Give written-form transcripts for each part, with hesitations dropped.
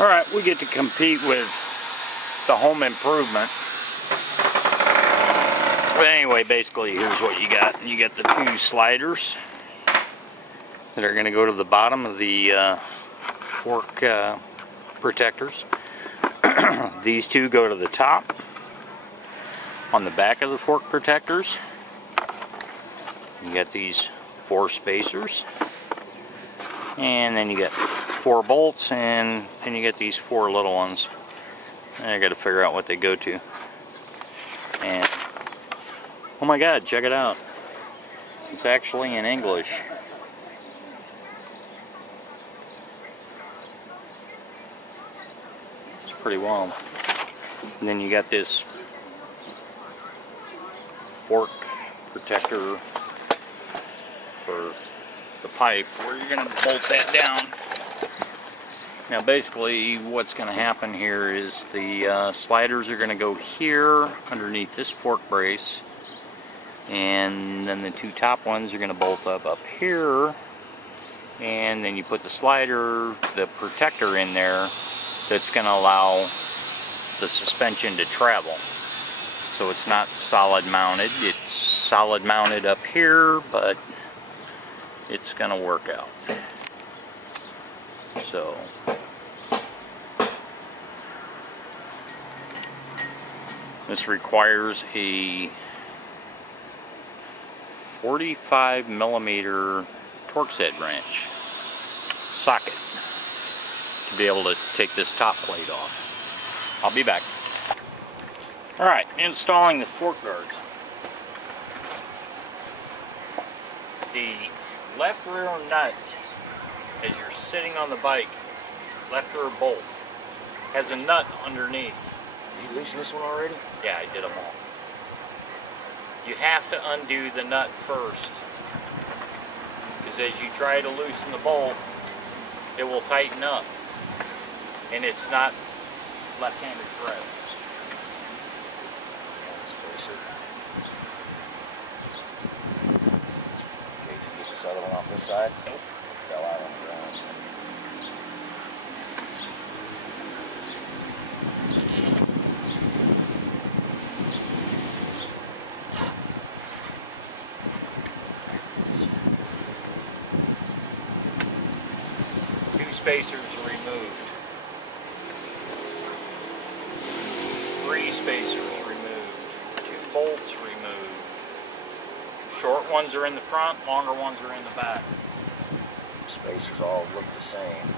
Alright, we get to compete with the home improvement. But anyway, basically here's what you got. You got the two sliders that are going to go to the bottom of the fork protectors. These two go to the top on the back of the fork protectors. You got these 4 spacers, and then you got 4 bolts, and then you get these 4 little ones. And I got to figure out what they go to. And oh my God, check it out! It's actually in English. It's pretty wild. And then you got this fork protector for the pipe where you're going to bolt that down. Now basically what's going to happen here is the sliders are going to go here underneath this fork brace, and then the 2 top ones are going to bolt up here, and then you put the slider, the protector in there that's going to allow the suspension to travel. So it's not solid mounted, it's solid mounted up here, but it's going to work out. So this requires a 45mm Torx head wrench socket to be able to take this top plate off. I'll be back. Alright, installing the fork guards. The left rear nut, as you're sitting on the bike, left rear bolt, has a nut underneath. Did you loosen this one already? Yeah, I did them all. You have to undo the nut first, because as you try to loosen the bolt, it will tighten up, and it's not left-handed thread. Spacer. Okay, did you get this other one off this side? Nope. It fell out on the ground. Spacers removed. 3 spacers removed. 2 bolts removed. Short ones are in the front, longer ones are in the back. Spacers all look the same.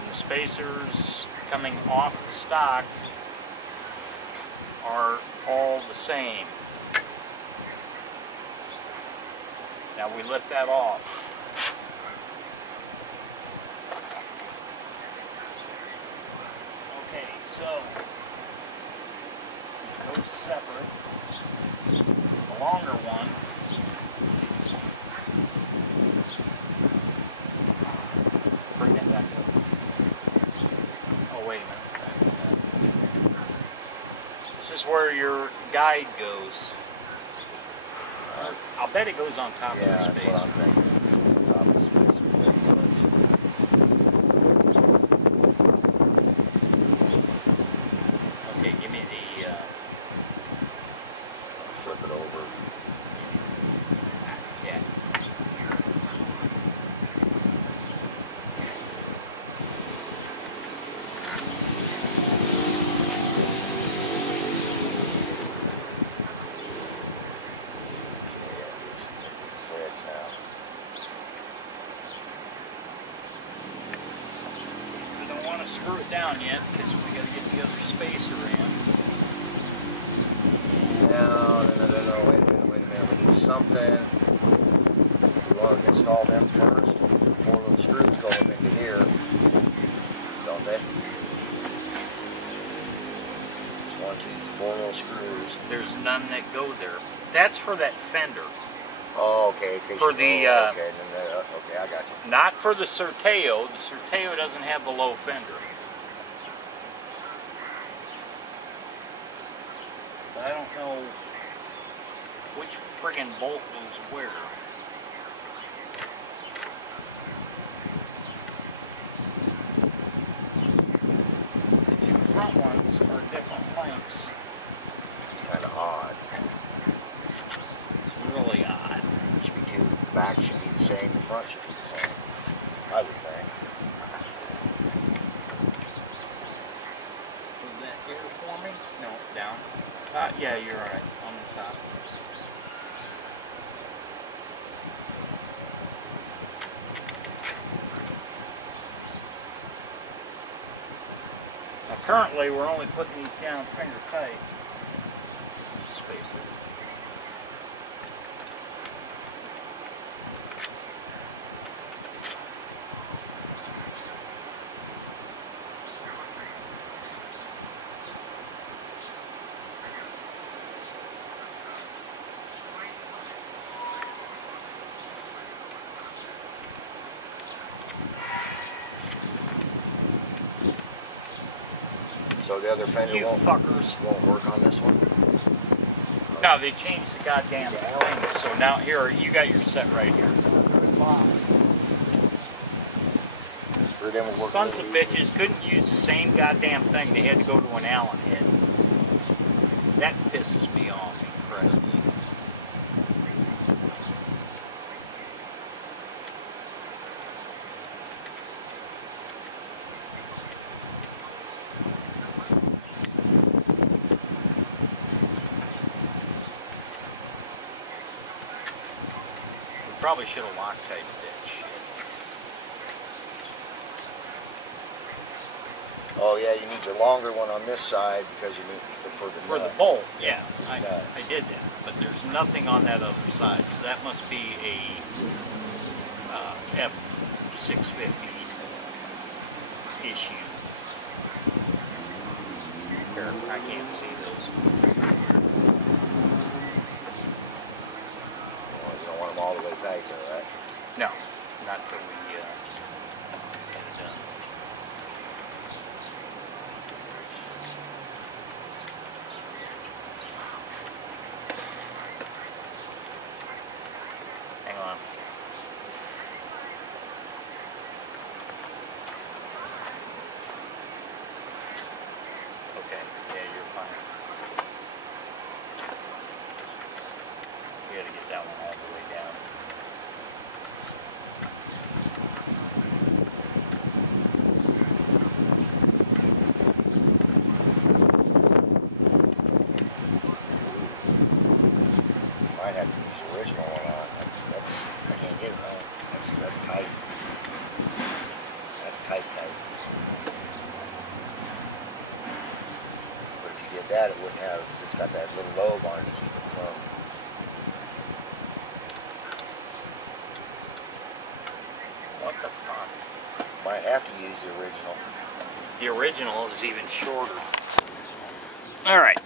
And the spacers coming off the stock are all the same. Now we lift that off. So, it goes separate. The longer one bring that back up. Oh, wait a minute. This is where your guide goes. I'll bet it goes on top of the spacer. Yeah, that's what I'm thinking. It's on top of the spacer. Flip it over. Yeah. Threads now. We don't want to screw it down yet because we got to get the other spacer in. No, wait a minute. We need something. We want to install them first. 4 little screws go up into here, don't they? Just 1, 2, 4 little screws. There's none that go there. That's for that fender. Oh, okay. For the okay, okay, I got you. Not for the SERTAO. The SERTAO doesn't have the low fender. But I don't know which friggin' bolt goes where. lengths are different lengths. It's kind of odd. It's really odd. It should be two. The back should be the same. The front should be the same. I would think. Was that here for me? No, down. Yeah, you're right. On the top. Now, currently, we're only putting these down finger tight. Spacer. So the other fender You won't work on this one? No, they changed the goddamn thing. So now here, you got your set right here. Sons of bitches couldn't use the same goddamn thing. They had to go to an Allen head. That pisses me off incredibly. Probably should have Loctite that shit. Oh yeah, you need your longer one on this side because you need for the bolt. Yeah, I did that, but there's nothing on that other side, so that must be a F650 issue. Here, I can't see those. All the way tight though, right? No, not till we get it done. Hang on. Okay, yeah, you're fine. We gotta get that one all the way down. Might have to use the original one on. I can't get it on. That's tight. That's tight. But if you did that, it wouldn't have, because it's got that little lobe on it to keep it from. What the fuck? Might have to use the original. The original is even shorter. Alright.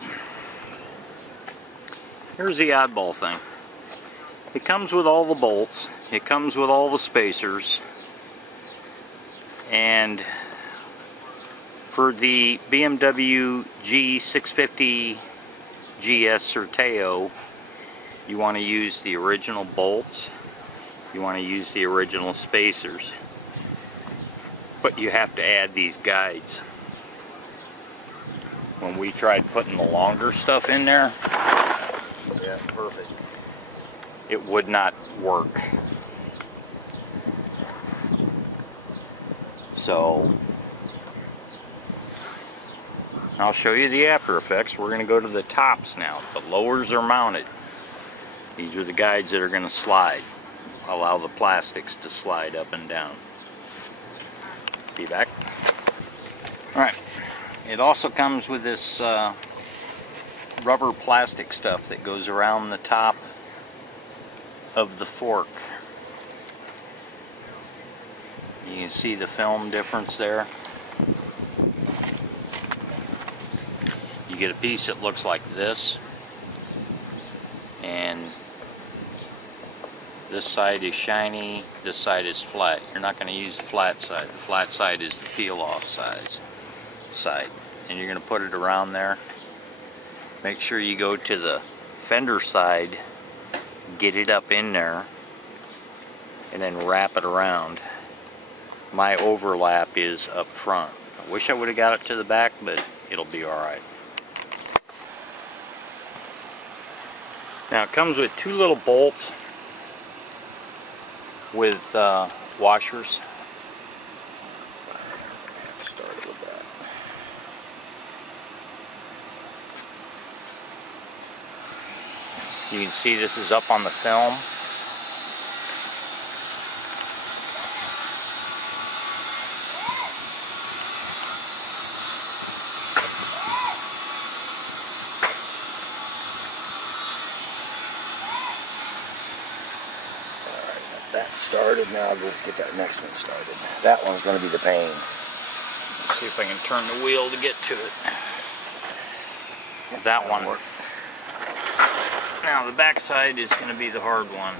Here's the oddball thing. It comes with all the bolts. It comes with all the spacers. And for the BMW G650 GS SERTAO, you want to use the original bolts. You want to use the original spacers. But you have to add these guides. When we tried putting the longer stuff in there, yeah, perfect. It would not work. So I'll show you the after effects. We're going to go to the tops now. The lowers are mounted. These are the guides that are going to slide. Allow the plastics to slide up and down. Be back. Alright. It also comes with this rubber plastic stuff that goes around the top of the fork. You can see the film difference there. You get a piece that looks like this, and this side is shiny, this side is flat. You're not going to use the flat side. The flat side is the peel-off side. And you're going to put it around there. Make sure you go to the fender side, get it up in there, and then wrap it around. My overlap is up front. I wish I would have got it to the back, but it'll be alright. Now it comes with 2 little bolts with washers. Started with that. You can see this is up on the film. That started, now I'll go get that next one started. That one's going to be the pain. Let's see if I can turn the wheel to get to it. That one. Now the back side is going to be the hard one.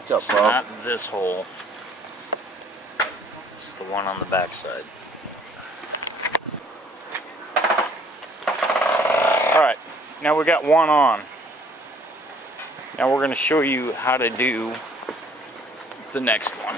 What's up, bro? Not this hole. It's the one on the back side. Alright, now we got one on. Now we're going to show you how to do the next one.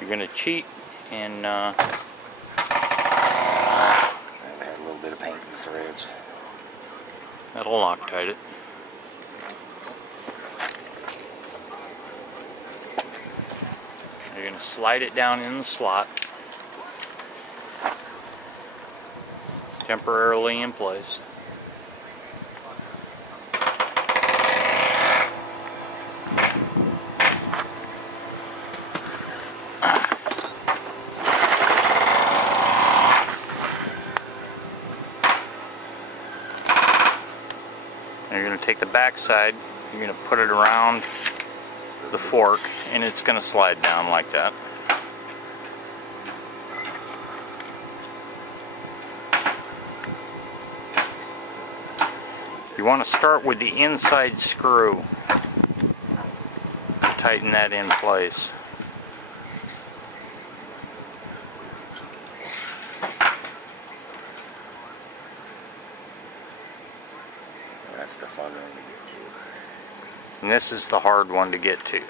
You're going to cheat and I've had a little bit of paint in the threads. that'll Loctite it. You're going to slide it down in the slot, temporarily in place. You're going to take the back side, you're going to put it around the fork, and it's going to slide down like that. You want to start with the inside screw. Tighten that in place. That's the fun one to get to. And this is the hard one to get to.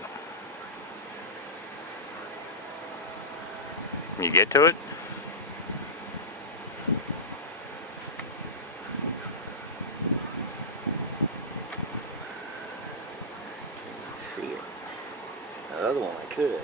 Can you get to it? Can't see it. The other one I could.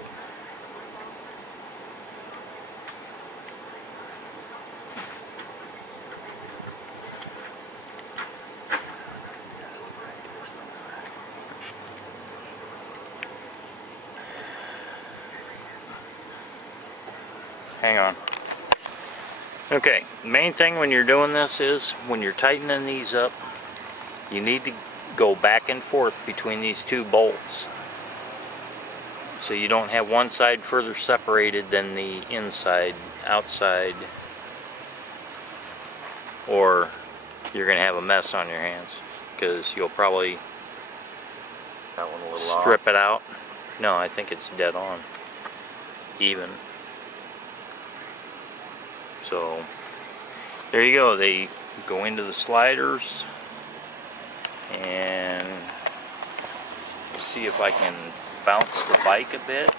Hang on. Okay, the main thing when you're doing this is when you're tightening these up, you need to go back and forth between these 2 bolts. So you don't have one side further separated than the inside, outside, or you're going to have a mess on your hands because you'll probably That one a little strip it out. No, I think it's dead on. Even. So there you go. They go into the sliders, and see if I can bounce the bike a bit.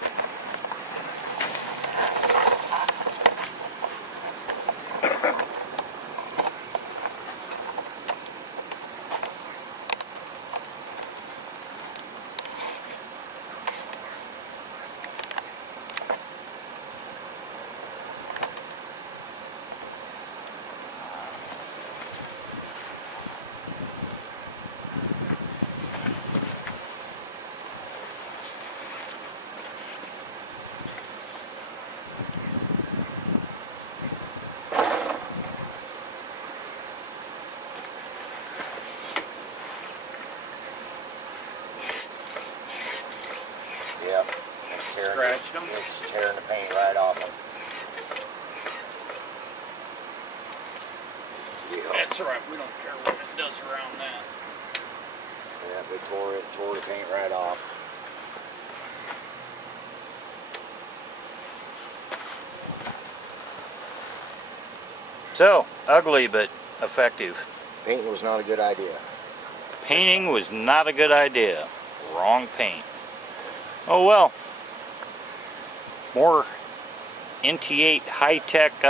Yep. Scratched them. It's tearing the paint right off them. Yeah. That's alright, we don't care what it does around that. Yeah, they tore the paint right off. So, ugly but effective. Painting was not a good idea. Painting was not a good idea. Wrong paint. Oh well. More NT8 high-tech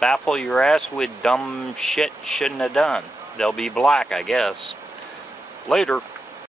baffle your ass with dumb shit shouldn't have done. They'll be black, I guess. Later.